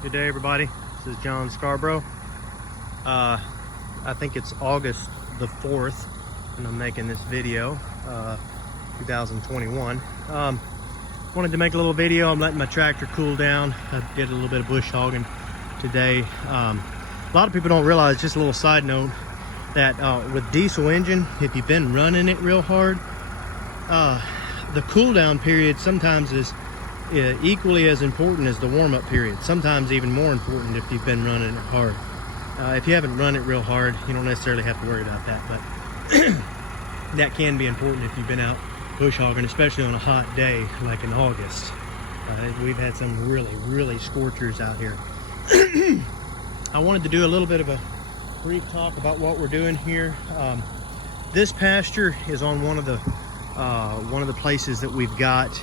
Good day, everybody. This is John Scarborough. I think it's August the 4th and I'm making this video, 2021. Wanted to make a little video. I'm letting my tractor cool down. I did a little bit of bush hogging today. A lot of people don't realize, just a little side note, that with diesel engine, if you've been running it real hard, the cool down period sometimes is equally as important as the warm-up period, sometimes even more important if you've been running it hard. If you haven't run it real hard, you don't necessarily have to worry about that, but that can be important if you've been out bush hogging, especially on a hot day like in August. We've had some really scorchers out here. I wanted to do a little bit of a brief talk about what we're doing here. This pasture is on one of the places that we've got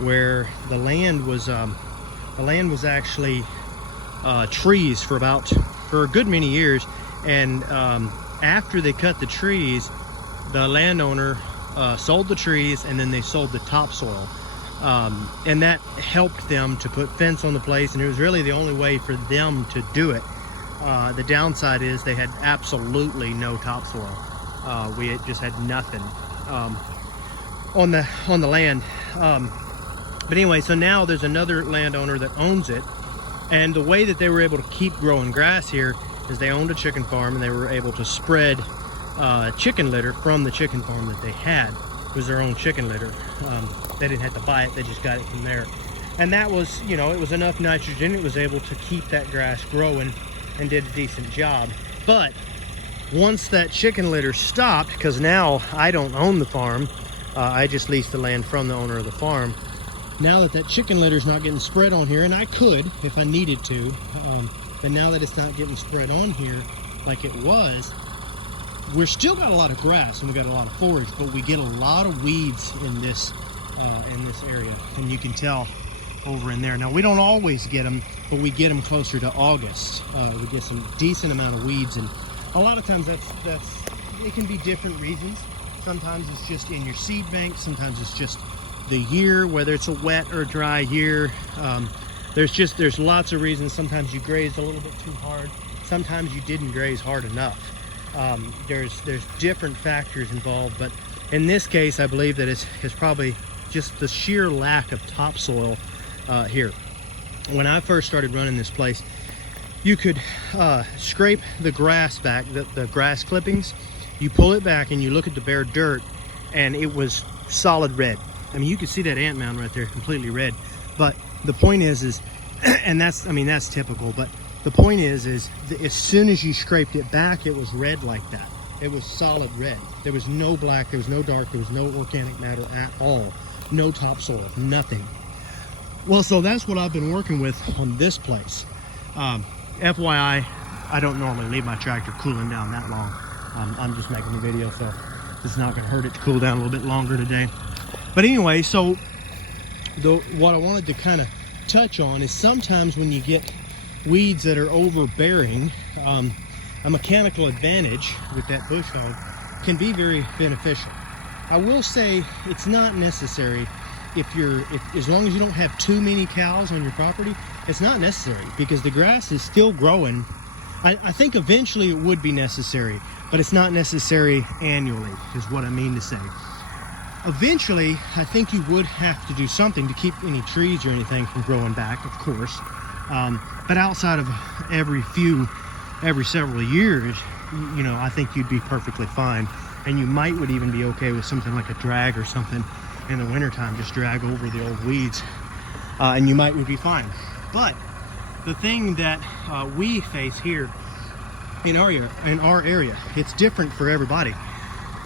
where the land was actually trees for a good many years, and after they cut the trees, the landowner sold the trees and then they sold the topsoil, and that helped them to put fence on the place, and it was really the only way for them to do it. The downside is they had absolutely no topsoil. We just had nothing on the land. But anyway, so now there's another landowner that owns it, and the way that they were able to keep growing grass here is they owned a chicken farm, and they were able to spread chicken litter from the chicken farm that they had. It was their own chicken litter. They didn't have to buy it, they just got it from there. And that was, you know, it was enough nitrogen, it was able to keep that grass growing and did a decent job. But once that chicken litter stopped, because now I don't own the farm, I just leased the land from the owner of the farm. Now that chicken litter is not getting spread on here, and I could if I needed to, but now that it's not getting spread on here like it was, we're still got a lot of grass and we got a lot of forage, but we get a lot of weeds in this area, and you can tell over in there. Now we don't always get them, but we get them closer to August. We get some decent amount of weeds, and a lot of times it can be different reasons. Sometimes it's just in your seed bank, sometimes it's just the year, whether it's a wet or dry year. There's lots of reasons. Sometimes you grazed a little bit too hard, sometimes you didn't graze hard enough. There's different factors involved, but in this case I believe that it's probably just the sheer lack of topsoil here. When I first started running this place, you could scrape the grass back, the grass clippings, you pull it back and you look at the bare dirt, and it was solid red. I mean, you could see that ant mound right there, completely red. But the point is, and that's typical, but the point is as soon as you scraped it back, it was red like that. It was solid red. There was no black, there was no dark, there was no organic matter at all. No topsoil, nothing. Well, so that's what I've been working with on this place. FYI, I don't normally leave my tractor cooling down that long. I'm just making a video, so it's not gonna hurt it to cool down a little bit longer today. But anyway, so what I wanted to kind of touch on is sometimes when you get weeds that are overbearing, a mechanical advantage with that bush hog can be very beneficial. I will say it's not necessary as long as you don't have too many cows on your property. It's not necessary, because the grass is still growing. I think eventually it would be necessary, but it's not necessary annually, is what I mean to say. Eventually, I think you would have to do something to keep any trees or anything from growing back, of course. But outside of every several years, you know, I think you'd be perfectly fine. And you would even be okay with something like a drag or something in the wintertime, just drag over the old weeds, and you would be fine. But the thing that we face here in our area, it's different for everybody.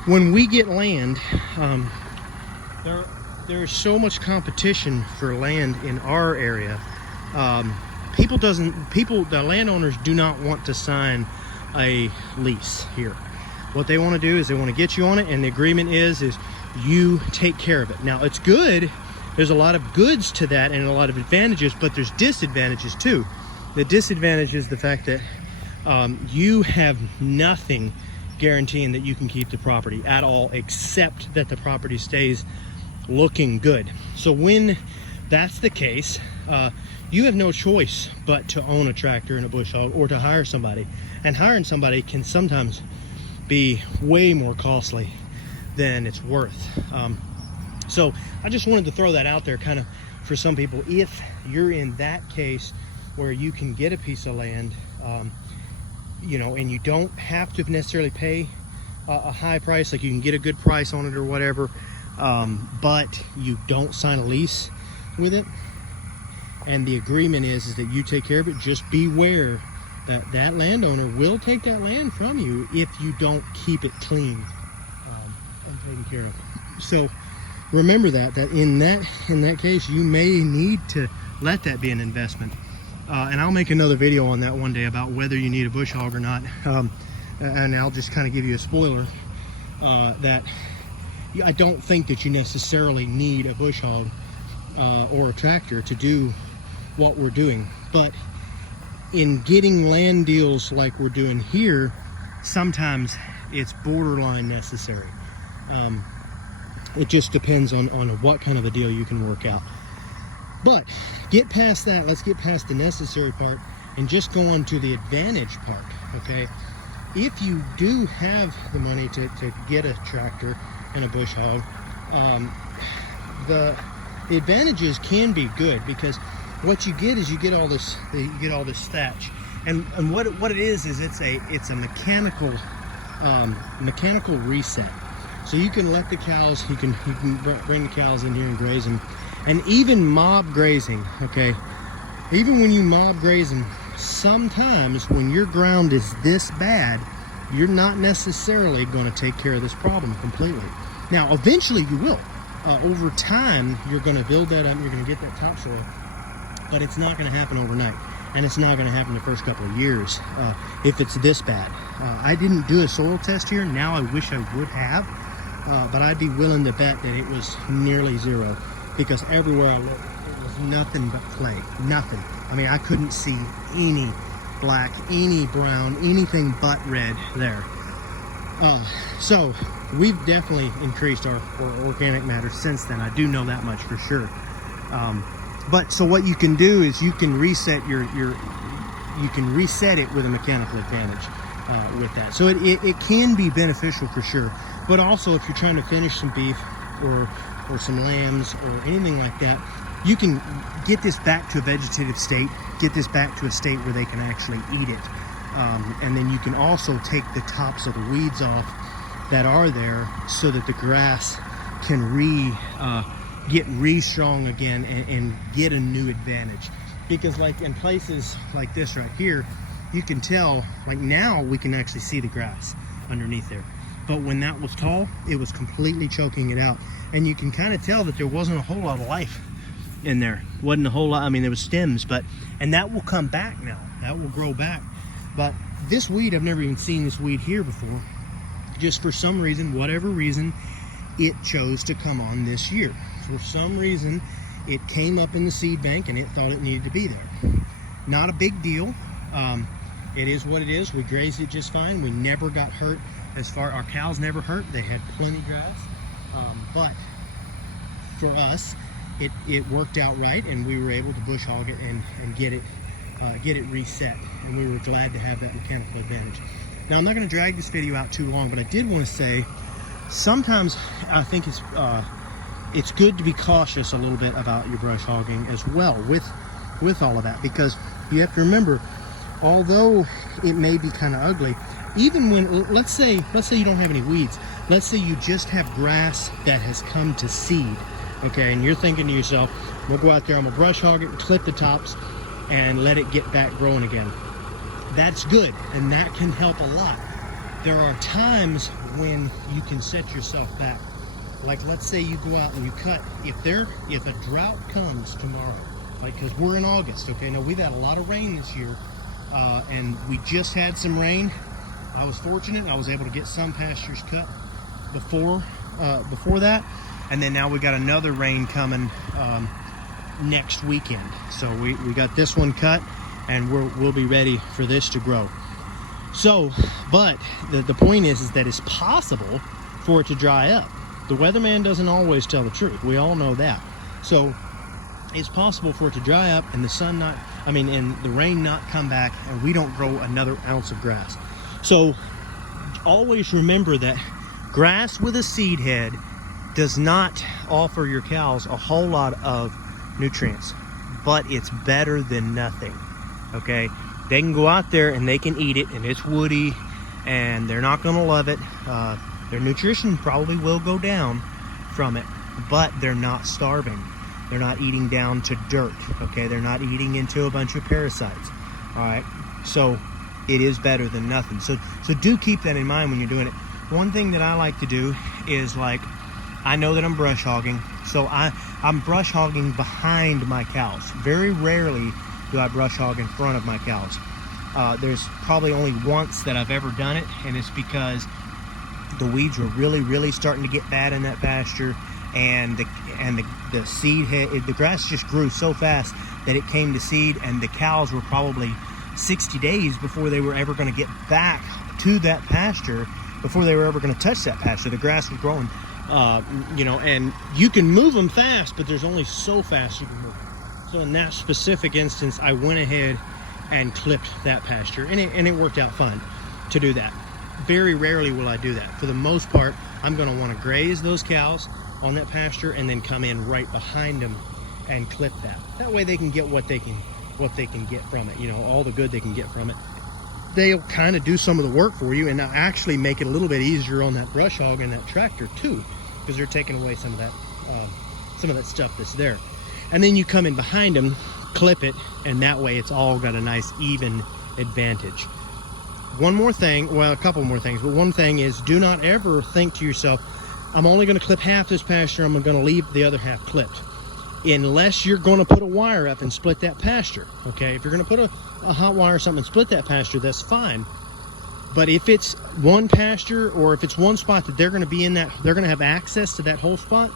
When we get land, there is so much competition for land in our area. The landowners do not want to sign a lease here. What they want to do is they want to get you on it, and the agreement is you take care of it. Now, it's good. There's a lot of goods to that and a lot of advantages, but there's disadvantages too. The disadvantage is the fact that you have nothing guaranteeing that you can keep the property at all, except that the property stays looking good. So when that's the case, you have no choice but to own a tractor and a bush hog, or to hire somebody. And hiring somebody can sometimes be way more costly than it's worth. So I just wanted to throw that out there kind of for some people. If you're in that case where you can get a piece of land, you know, and you don't have to necessarily pay a high price, like you can get a good price on it or whatever, but you don't sign a lease with it, and the agreement is that you take care of it, just beware that that landowner will take that land from you if you don't keep it clean and taken care of. So remember that in that case, you may need to let that be an investment. And I'll make another video on that one day about whether you need a bush hog or not. And I'll just kind of give you a spoiler that I don't think that you necessarily need a bush hog or a tractor to do what we're doing. But in getting land deals like we're doing here, sometimes it's borderline necessary. It just depends on what kind of a deal you can work out. But get past that. Let's get past the necessary part and just go on to the advantage part, okay? If you do have the money to get a tractor and a bush hog, the advantages can be good, because what you get is you get all this thatch, and what it is it's a mechanical reset. So you can let the cows, you can bring the cows in here and graze them. And even mob grazing, okay? Even when you mob graze them, sometimes when your ground is this bad, you're not necessarily going to take care of this problem completely. Now, eventually you will. Over time, you're going to build that up, you're going to get that topsoil, but it's not going to happen overnight. And it's not going to happen the first couple of years if it's this bad. I didn't do a soil test here. Now I wish I would have, but I'd be willing to bet that it was nearly zero, because everywhere I looked, it was nothing but clay, nothing. I mean, I couldn't see any black, any brown, anything but red there. So we've definitely increased our organic matter since then. I do know that much for sure. But so what you can do is you can reset you can reset it with a mechanical advantage with that. So it can be beneficial for sure. But also, if you're trying to finish some beef or some lambs or anything like that, you can get this back to a vegetative state, get this back to a state where they can actually eat it. And then you can also take the tops of the weeds off that are there, so that the grass can get strong again and get a new advantage. Because like in places like this right here, you can tell, like now we can actually see the grass underneath there. But when that was tall, it was completely choking it out. And you can kind of tell that there wasn't a whole lot of life in there. Wasn't a whole lot, I mean, there was stems, and that will come back now. That will grow back. But this weed, I've never even seen this weed here before. Just for some reason, whatever reason, it chose to come on this year. For some reason, it came up in the seed bank and it thought it needed to be there. Not a big deal. It is what it is. We grazed it just fine. We never got hurt. Our cows never hurt. They had plenty grass. But for us, it worked out right, and we were able to bush hog it and get it reset. And we were glad to have that mechanical advantage. Now, I'm not going to drag this video out too long, but I did want to say, sometimes I think it's good to be cautious a little bit about your brush hogging as well with all of that, because you have to remember, although it may be kind of ugly, even when, let's say you don't have any weeds, let's say you just have grass that has come to seed, okay, and you're thinking to yourself, I'm gonna go out there, I'm gonna brush hog it, clip the tops, and let it get back growing again. That's good, and that can help a lot. There are times when you can set yourself back. Like, let's say you go out and you cut, if a drought comes tomorrow, like, because we're in August, okay, now we've had a lot of rain this year, and we just had some rain. I was fortunate, I was able to get some pastures cut before that, and then now we got another rain coming next weekend. So we got this one cut, and we'll be ready for this to grow. So, but the point is that it's possible for it to dry up. The weatherman doesn't always tell the truth. We all know that. So it's possible for it to dry up and the sun not, and the rain not come back, and we don't grow another ounce of grass. So always remember that grass with a seed head does not offer your cows a whole lot of nutrients, but it's better than nothing. Okay, they can go out there and they can eat it, and it's woody, and they're not going to love it. Their nutrition probably will go down from it, but they're not starving. They're not eating down to dirt. Okay, they're not eating into a bunch of parasites. All right, so it is better than nothing. So do keep that in mind when you're doing it. One thing that I like to do is, like, I know that I'm brush hogging, so I'm brush hogging behind my cows. Very rarely do I brush hog in front of my cows. There's probably only once that I've ever done it, and it's because the weeds were really starting to get bad in that pasture, and the seed head, the grass just grew so fast that it came to seed, and the cows were probably 60 days before they were ever going to get back to that pasture, before they were ever going to touch that pasture. The grass was growing, and you can move them fast, but there's only so fast you can move them. So in that specific instance, I went ahead and clipped that pasture, and it worked out fine to do that. Very rarely will I do that. For the most part, I'm going to want to graze those cows on that pasture and then come in right behind them and clip that. That way they can get what they can get from it, all the good they can get from it. They'll kind of do some of the work for you, and actually make it a little bit easier on that brush hog and that tractor too, because they're taking away some of that stuff that's there. And then you come in behind them, clip it, and that way it's all got a nice even advantage. One more thing, well, a couple more things, but one thing is, do not ever think to yourself, I'm only going to clip half this pasture, I'm going to leave the other half clipped. Unless you're going to put a wire up and split that pasture, okay? If you're going to put a hot wire or something and split that pasture, that's fine. But if it's one pasture, or if it's one spot that they're going to be in, that they're going to have access to that whole spot,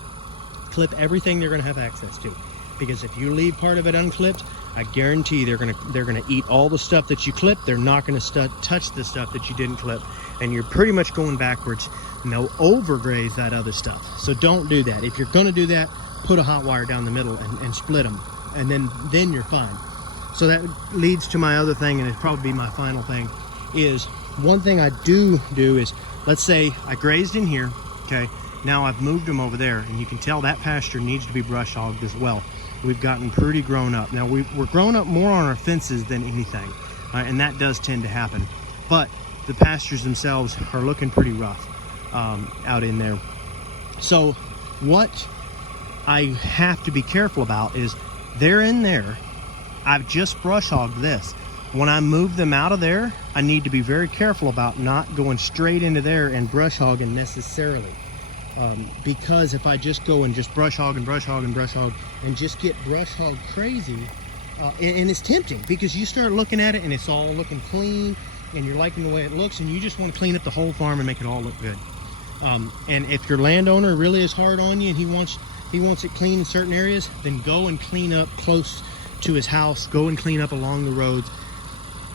clip everything they're going to have access to. Because if you leave part of it unclipped, I guarantee they're gonna eat all the stuff that you clipped. They're not gonna touch the stuff that you didn't clip, and you're pretty much going backwards. And they'll overgraze that other stuff. So don't do that. If you're gonna do that, put a hot wire down the middle and split them, and then you're fine. So that leads to my other thing, and it'd probably be my final thing, is one thing I do is, let's say I grazed in here, okay? Now I've moved them over there, and you can tell that pasture needs to be brush hogged as well. We've gotten pretty grown up. Now we're grown up more on our fences than anything, and that does tend to happen. But the pastures themselves are looking pretty rough out in there. So what I have to be careful about is, they're in there. I've just brush hogged this. When I move them out of there, I need to be very careful about not going straight into there and brush hogging necessarily. Because if I just go and just brush hog and brush hog and brush hog and just get brush hog crazy, and it's tempting, because you start looking at it and it's all looking clean and you're liking the way it looks, and you just want to clean up the whole farm and make it all look good. And if your landowner really is hard on you and he wants it clean in certain areas, then go and clean up close to his house, go and clean up along the roads,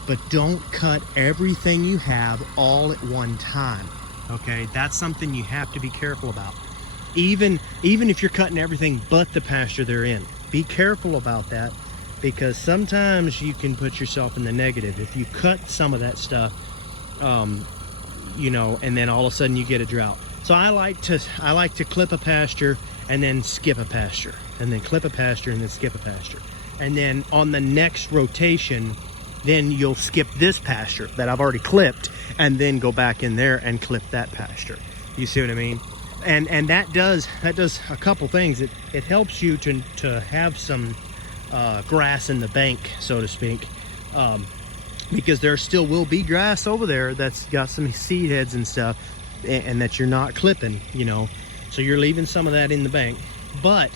but don't cut everything you have all at one time. Okay, that's something you have to be careful about. Even if you're cutting everything but the pasture they're in, be careful about that, because sometimes you can put yourself in the negative if you cut some of that stuff, and then all of a sudden you get a drought. So I like to clip a pasture and then skip a pasture, and then clip a pasture and then skip a pasture, and then on the next rotation, then you'll skip this pasture that I've already clipped and then go back in there and clip that pasture. You see what I mean? And that does a couple things. It helps you to have some grass in the bank, so to speak, because there still will be grass over there that's got some seed heads and stuff, and that you're not clipping, so you're leaving some of that in the bank. But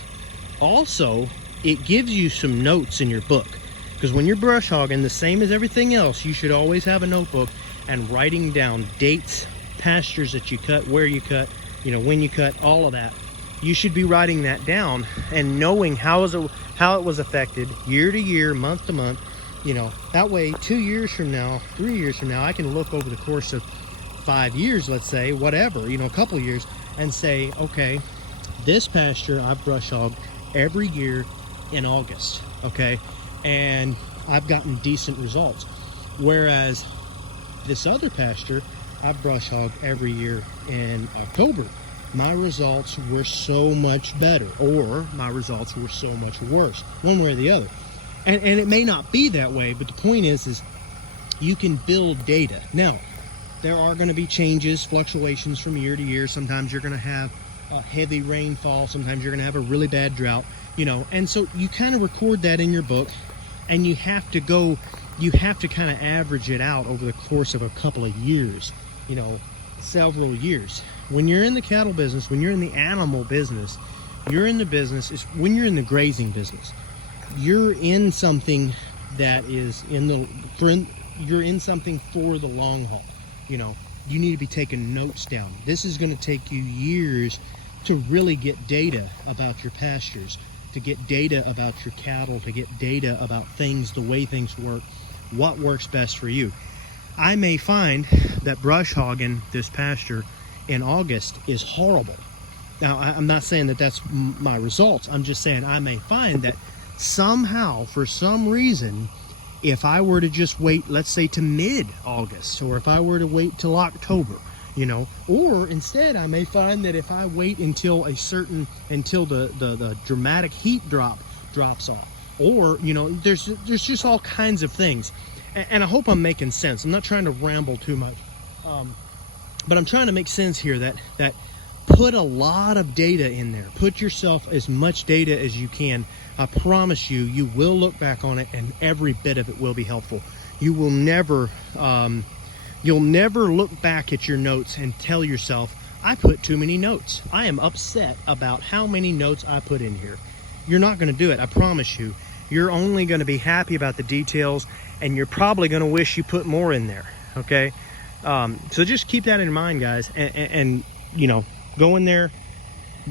also, it gives you some notes in your book. Because when you're brush hogging, the same as everything else, you should always have a notebook and writing down dates, pastures that you cut, where you cut, when you cut, all of that. You should be writing that down and knowing how it was affected year to year, month to month. That way 2 years from now, 3 years from now, I can look over the course of 5 years, let's say, whatever, a couple years, and say, okay, this pasture I've brush hogged every year in August, okay? And I've gotten decent results. Whereas this other pasture, I brush hog every year in October. My results were so much better, or my results were so much worse, one way or the other. And it may not be that way, but the point is you can build data. Now, there are going to be changes, fluctuations from year to year. Sometimes you're going to have a heavy rainfall. Sometimes you're going to have a really bad drought, you know. And so you kind of record that in your book, and you have to kind of average it out over the course of a couple of years, you know, several years. When you're in the cattle business, when you're in the animal business, you're in the business, when you're in the grazing business, you're in something that is you're in something for the long haul. You know, you need to be taking notes down. This is going to take you years to really get data about your pastures, to get data about your cattle, to get data about things, the way things work, what works best for you. I may find that brush hogging this pasture in August is horrible. Now, I'm not saying that that's my results. I'm just saying I may find that somehow, for some reason, if I were to just wait, let's say to mid-August, or if I were to wait till October, you know, or instead I may find that if I wait until the dramatic heat drops off, or, you know, there's just all kinds of things. And I hope I'm making sense. I'm not trying to ramble too much, but I'm trying to make sense here that put a lot of data in there. Put yourself as much data as you can. I promise you will look back on it, and every bit of it will be helpful. You will never, you'll never look back at your notes and tell yourself, I put too many notes. I am upset about how many notes I put in here. You're not going to do it, I promise you. You're only going to be happy about the details, and you're probably going to wish you put more in there, okay? So just keep that in mind, guys, and you know, go in there,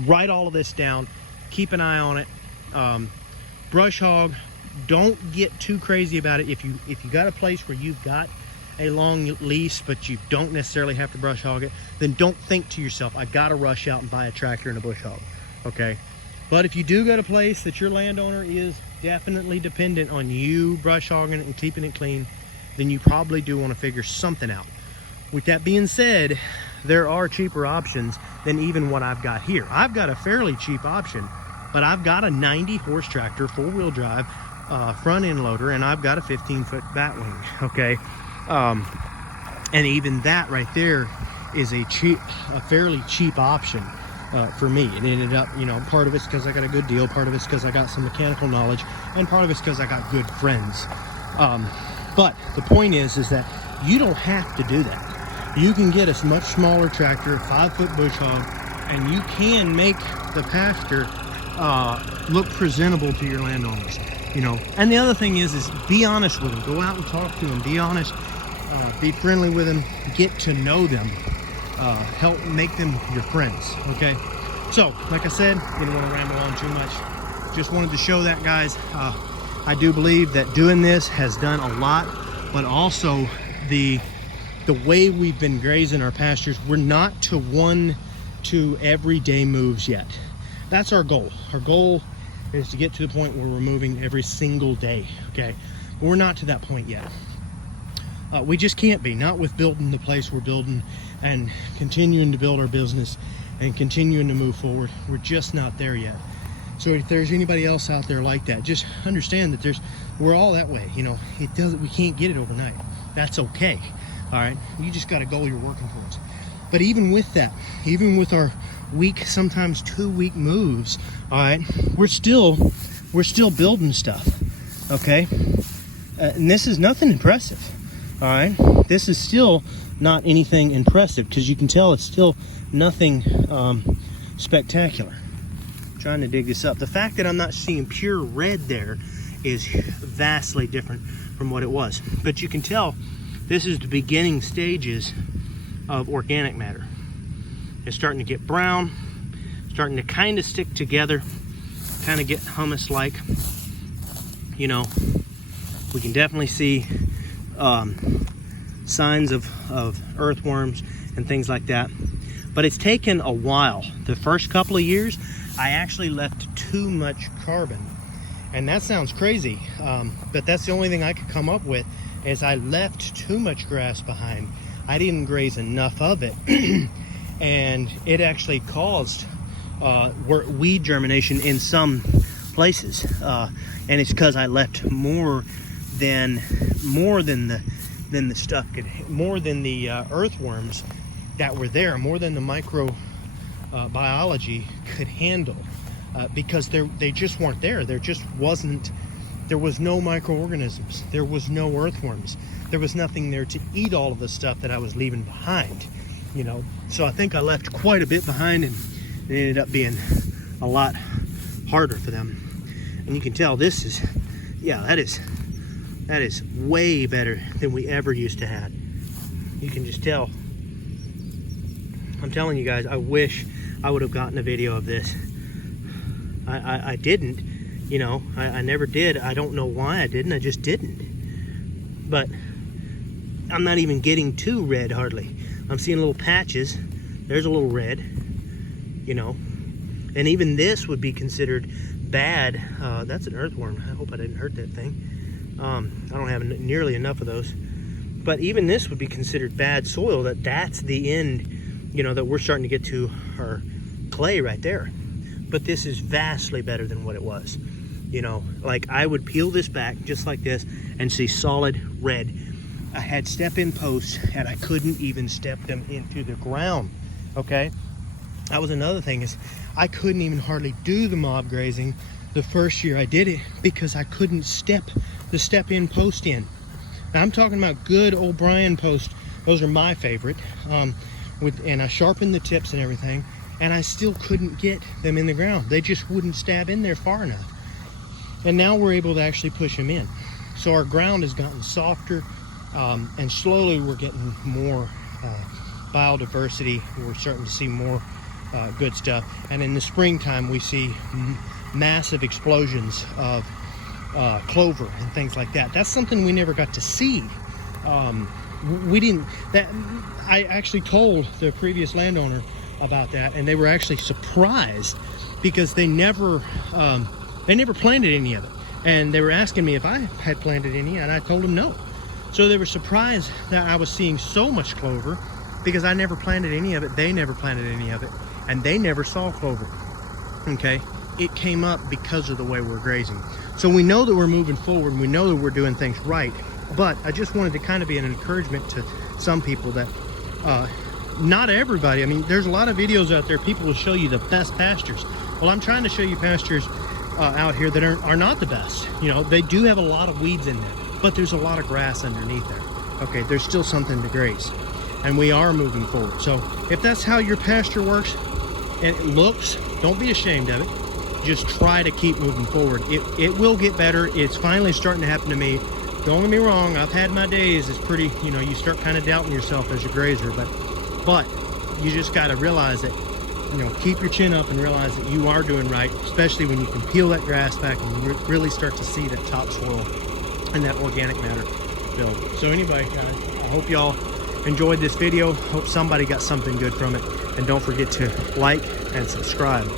write all of this down, keep an eye on it. Brush hog, don't get too crazy about it. If you got a place where you've got a long lease but you don't necessarily have to brush hog it, then don't think to yourself, I gotta rush out and buy a tractor and a bush hog, okay? But if you do got a place that your landowner is definitely dependent on you brush hogging it and keeping it clean, then you probably do want to figure something out. With that being said, there are cheaper options than even what I've got here. I've got a fairly cheap option, but I've got a 90 horse tractor, 4-wheel drive, front end loader, and I've got a 15-foot batwing, okay? And even that right there is a fairly cheap option for me. It ended up, you know, part of it's because I got a good deal, part of it's because I got some mechanical knowledge, and part of it's because I got good friends. But the point is that you don't have to do that. You can get a much smaller tractor, 5-foot bush hog, and you can make the pasture look presentable to your landowners, you know. And the other thing is be honest with them. Go out and talk to them. Be honest. Be friendly with them. Get to know them. Help make them your friends, okay? So, like I said, didn't want to ramble on too much. Just wanted to show that, guys. I do believe that doing this has done a lot, but also the way we've been grazing our pastures, we're not to everyday moves yet. That's our goal. Our goal is to get to the point where we're moving every single day, okay? But we're not to that point yet. We just can't be, not with building the place we're building and continuing to build our business and continuing to move forward. We're just not there yet. So if there's anybody else out there like that, just understand that we're all that way, you know. We can't get it overnight. That's okay. All right, you just got a goal you're working towards. But even with that, even with our week, sometimes 2-week moves, all right, we're still building stuff, okay? And this is nothing impressive, all right? This is still not anything impressive, because you can tell it's still nothing spectacular. I'm trying to dig this up. The fact that I'm not seeing pure red there is vastly different from what it was. But you can tell this is the beginning stages of organic matter. It's starting to get brown, starting to kind of stick together, kind of get humus-like. You know, we can definitely see signs of earthworms and things like that. But it's taken a while. The first couple of years, I actually left too much carbon. And that sounds crazy, but that's the only thing I could come up with, is I left too much grass behind. I didn't graze enough of it, and it actually caused weed germination in some places, and it's because I left more than the stuff could, more than the earthworms that were there, more than the micro biology could handle, because they just weren't there. There just wasn't. There was no microorganisms. There was no earthworms. There was nothing there to eat all of the stuff that I was leaving behind, you know. So I think I left quite a bit behind, and it ended up being a lot harder for them. And you can tell this is, yeah, that is way better than we ever used to have. You can just tell. I'm telling you guys, I wish I would have gotten a video of this. I didn't, you know, I never did. I don't know why I didn't, I just didn't. But I'm not even getting too red hardly. I'm seeing little patches. There's a little red, you know. And even this would be considered bad. That's an earthworm. I hope I didn't hurt that thing. I don't have nearly enough of those. But even this would be considered bad soil. That's the end, you know, that we're starting to get to our clay right there. But this is vastly better than what it was. You know, like I would peel this back just like this and see solid red. I had step-in posts and I couldn't even step them into the ground, okay? That was another thing, is I couldn't even hardly do the mob grazing the first year I did it because I couldn't step the step-in post in. Now I'm talking about good O'Brien posts. Those are my favorite. And I sharpened the tips and everything, and I still couldn't get them in the ground. They just wouldn't stab in there far enough. And now we're able to actually push them in. So our ground has gotten softer, and slowly we're getting more biodiversity. We're starting to see more good stuff. And in the springtime, we see massive explosions of clover and things like that. That's something we never got to see. We didn't. I actually told the previous landowner about that, and they were actually surprised because they never planted any of it. And they were asking me if I had planted any, and I told them no. So they were surprised that I was seeing so much clover because I never planted any of it. They never planted any of it, and they never saw clover. Okay, it came up because of the way we're grazing. So we know that we're moving forward, and we know that we're doing things right. But I just wanted to kind of be an encouragement to some people that not everybody. I mean, there's a lot of videos out there. People will show you the best pastures. Well, I'm trying to show you pastures out here that are not the best. You know, they do have a lot of weeds in there, but there's a lot of grass underneath there. Okay, there's still something to graze, and we are moving forward. So if that's how your pasture works and it looks, don't be ashamed of it. Just try to keep moving forward. It will get better. It's finally starting to happen to me. Don't get me wrong, I've had my days. It's pretty, you know, you start kind of doubting yourself as a grazer, but you just got to realize that, you know, keep your chin up and realize that you are doing right, especially when you can peel that grass back and you really start to see that topsoil and that organic matter build. So anyway, guys, I hope y'all enjoyed this video. Hope somebody got something good from it. And don't forget to like and subscribe.